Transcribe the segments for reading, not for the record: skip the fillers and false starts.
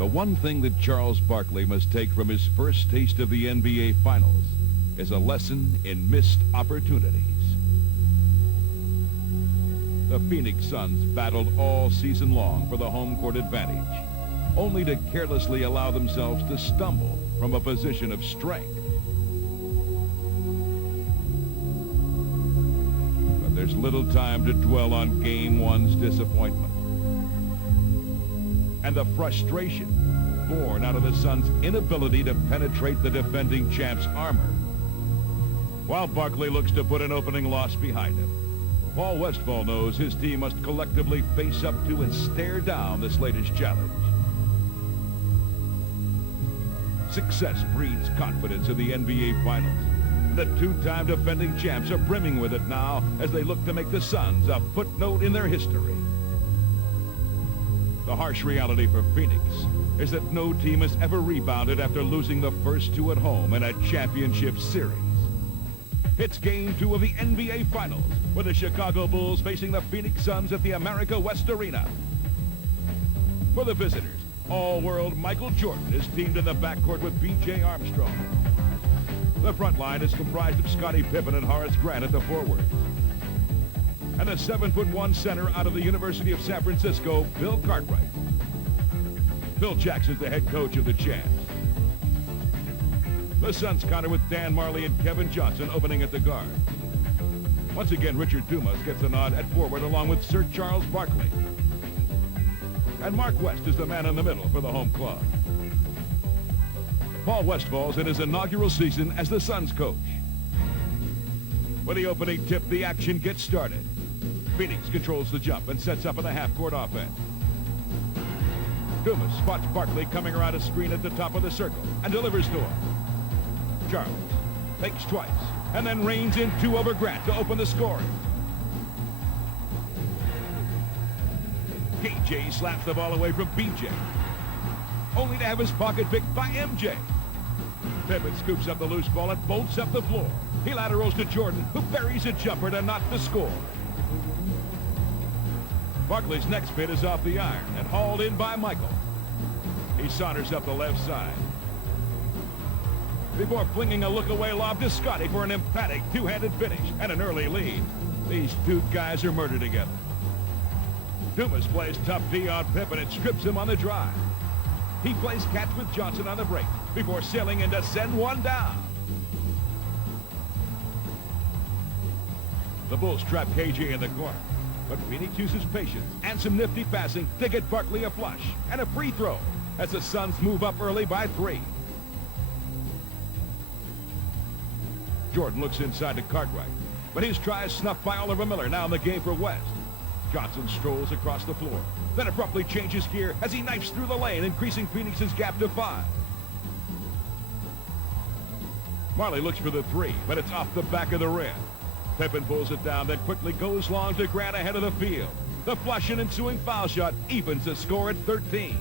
The one thing that Charles Barkley must take from his first taste of the NBA Finals is a lesson in missed opportunities. The Phoenix Suns battled all season long for the home court advantage, only to carelessly allow themselves to stumble from a position of strength. But there's little time to dwell on Game 1's disappointment and the frustration born out of the Suns' inability to penetrate the defending champ's armor. While Barkley looks to put an opening loss behind him, Paul Westphal knows his team must collectively face up to and stare down this latest challenge. Success breeds confidence in the NBA Finals. The two-time defending champs are brimming with it now as they look to make the Suns a footnote in their history. The harsh reality for Phoenix is that no team has ever rebounded after losing the first two at home in a championship series. It's Game 2 of the NBA Finals, with the Chicago Bulls facing the Phoenix Suns at the America West Arena. For the visitors, all-world Michael Jordan is teamed in the backcourt with B.J. Armstrong. The front line is comprised of Scottie Pippen and Horace Grant at the forwards. And a 7'1" center out of the University of San Francisco, Bill Cartwright. Phil Jackson's the head coach of the Champs. The Suns counter with Dan Marley and Kevin Johnson opening at the guard. Once again, Richard Dumas gets a nod at forward along with Sir Charles Barkley. And Mark West is the man in the middle for the home club. Paul Westphal's in his inaugural season as the Suns coach. With the opening tip, the action gets started. Phoenix controls the jump and sets up in the half-court offense. Dumas spots Barkley coming around a screen at the top of the circle and delivers to him. Charles fakes twice and then reins in two over Grant to open the scoring. KJ slaps the ball away from BJ, only to have his pocket picked by MJ. Pippen scoops up the loose ball and bolts up the floor. He laterals to Jordan, who buries a jumper to knock the score. Barkley's next bid is off the iron and hauled in by Michael. He saunters up the left side before flinging a look-away lob to Scottie for an emphatic two-handed finish and an early lead. These two guys are murdered together. Dumas plays tough D on Pippen and strips him on the drive. He plays catch with Johnson on the break before sailing in to send one down. The Bulls trap KJ in the corner, but Phoenix uses patience and some nifty passing to get Barkley a flush and a free throw as the Suns move up early by 3. Jordan looks inside to Cartwright, but his try is snuffed by Oliver Miller, now in the game for West. Johnson strolls across the floor, then abruptly changes gear as he knifes through the lane, increasing Phoenix's gap to 5. Marley looks for the 3, but it's off the back of the rim. Pippen pulls it down, then quickly goes long to Grant ahead of the field. The flush and ensuing foul shot evens the score at 13.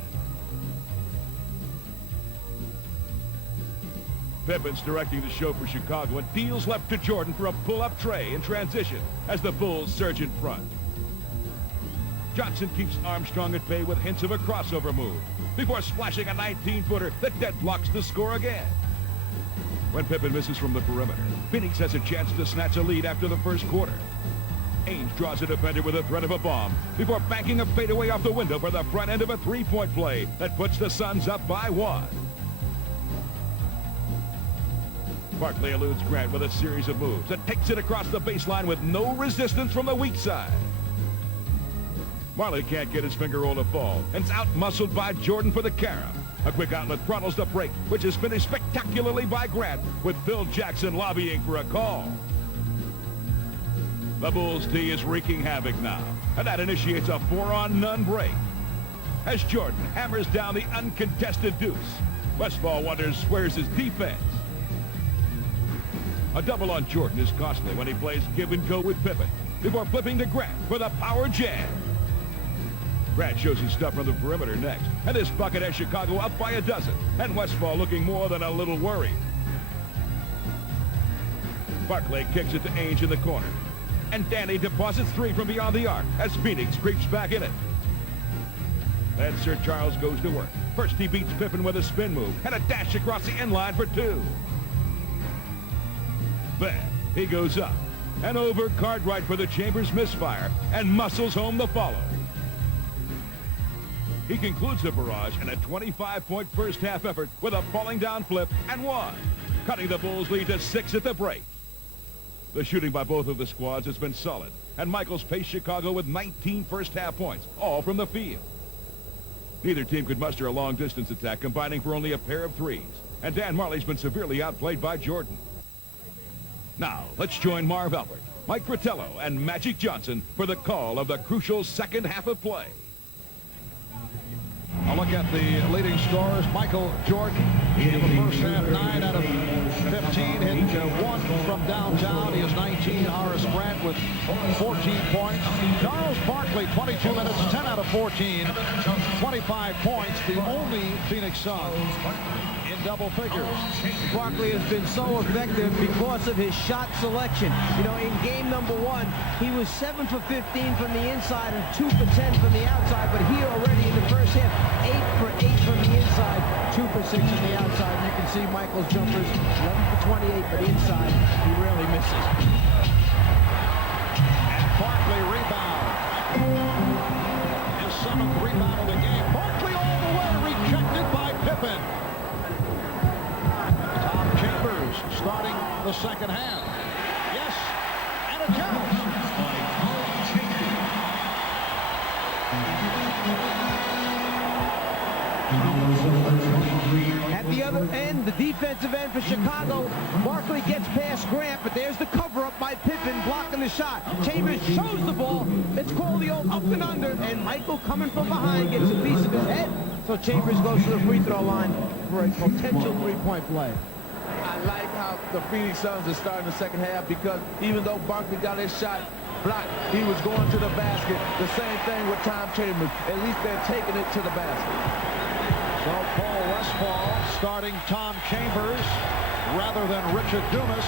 Pippen's directing the show for Chicago and deals left to Jordan for a pull-up tray in transition as the Bulls surge in front. Johnson keeps Armstrong at bay with hints of a crossover move before splashing a 19-footer that deadlocks the score again. When Pippen misses from the perimeter, Phoenix has a chance to snatch a lead after the first quarter. Ainge draws a defender with a threat of a bomb before banking a fadeaway off the window for the front end of a three-point play that puts the Suns up by 1. Barkley eludes Grant with a series of moves that takes it across the baseline with no resistance from the weak side. Marley can't get his finger roll to fall and is out-muscled by Jordan for the carom. A quick outlet throttles the break, which is finished spectacularly by Grant, with Phil Jackson lobbying for a call. The Bulls' D is wreaking havoc now, and that initiates a 4-on-none break. As Jordan hammers down the uncontested deuce, Westphal wonders where's his defense. A double on Jordan is costly when he plays give and go with Pippen before flipping to Grant for the power jam. Grant shows his stuff from the perimeter next, and this bucket has Chicago up by a dozen, and Westphal looking more than a little worried. Barkley kicks it to Ainge in the corner, and Danny deposits 3 from beyond the arc as Phoenix creeps back in it. Then Sir Charles goes to work, First, he beats Pippen with a spin move and a dash across the end line for 2. Then he goes up and over Cartwright for the Chambers misfire and muscles home the follow. He concludes the barrage in a 25-point first-half effort with a falling down flip and 1, cutting the Bulls' lead to 6 at the break. The shooting by both of the squads has been solid, and Michaels paced Chicago with 19 first-half points, all from the field. Neither team could muster a long-distance attack, combining for only a pair of threes, and Dan Marley's been severely outplayed by Jordan. Now, let's join Marv Albert, Mike Fratello, and Magic Johnson for the call of the crucial second half of play. A look at the leading scorers. Michael Jordan in the first half, 9 out of 15, hit 1 from downtown. He has 19. Horace Grant with 14 points. Charles Barkley, 22 minutes, 10 out of 14, 25 points. The only Phoenix Suns in double figures. Barkley has been so effective because of his shot selection. You know, in game number 1, he was 7 for 15 from the inside and 2 for 10 from the outside. But here already in the first half, 8 for 8 from the inside, 2 for 6 from the outside. You can see Michael's jumpers, 11 for 28, but inside, he rarely misses. And Barkley rebound. His 7th rebound of the game. Barkley all the way, rejected by Pippen. Chambers starting the second half. Yes, and it counts. At the other end, the defensive end for Chicago, Barkley gets past Grant, but there's the cover-up by Pippen blocking the shot. Chambers shows the ball. It's called the old up and under, and Michael coming from behind gets a piece of his head. So Chambers goes to the free throw line for a potential three-point play. I like how the Phoenix Suns are starting the second half because even though Barkley got his shot blocked, he was going to the basket. The same thing with Tom Chambers. At least they're taking it to the basket. So Paul Westphal starting Tom Chambers rather than Richard Dumas.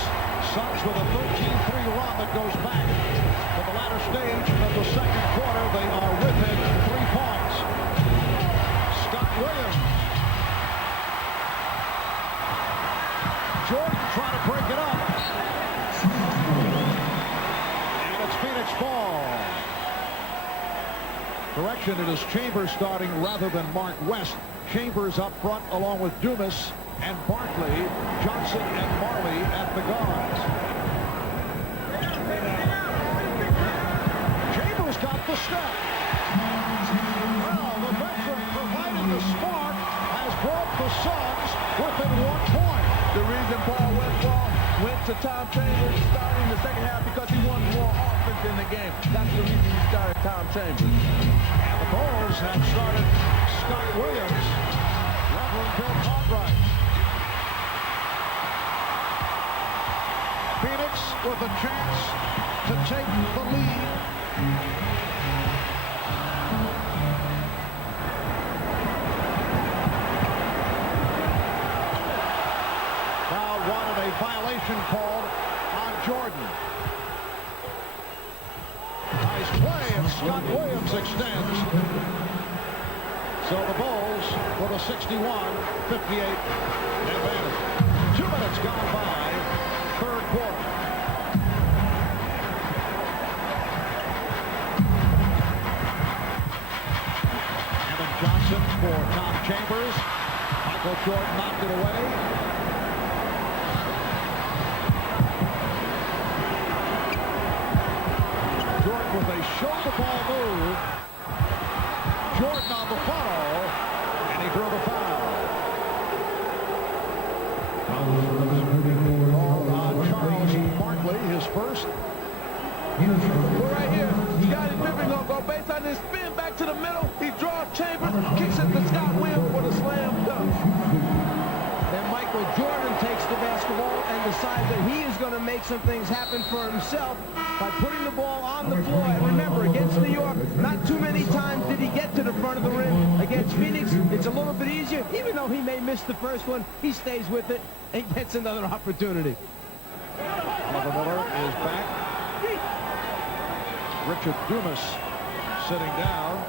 Suns with a 13-3 run that goes back to the latter stage of the second quarter. They are within 3 points. Scott Williams. Jordan trying to break it up. And it's Phoenix ball. Correction, it is Chambers starting rather than Mark West. Chambers up front along with Dumas and Barkley, Johnson and Marley at the guards. Chambers got the step. Well, the veteran providing the spark has brought the Suns within 1 point. The reason Paul Westphal went to Tom Chambers starting the second half because he wanted more offense in the game. That's the reason he started Tom Chambers. And the Bulls have started Scott Williams, Reverend Bill Cartwright. Phoenix with a chance to take the lead. Crowd wanted a violation called on Jordan. Nice play, and Scott Williams extends. So the Bulls with a 61-58 advantage. 2 minutes gone by, third quarter. Evan Johnson for Tom Chambers. Michael Jordan knocked it away. Jordan with a show-the-ball move. Jordan on the follow, and he drew the foul. On Charles Barkley, his first. We're right here. Scottie Pippen gonna go baseline and spin back to the middle. He draws Chambers, kicks it to Scott Williams for the slam dunk. Then Michael Jordan takes the basketball and decides that he is going to make some things happen for himself by putting the ball on the floor. And remember, against New York, not too many times did he get to the front of the rim. Against Phoenix, it's a little bit easier. Even though he may miss the first one, he stays with it and gets another opportunity. Oliver Miller is back. Richard Dumas sitting down.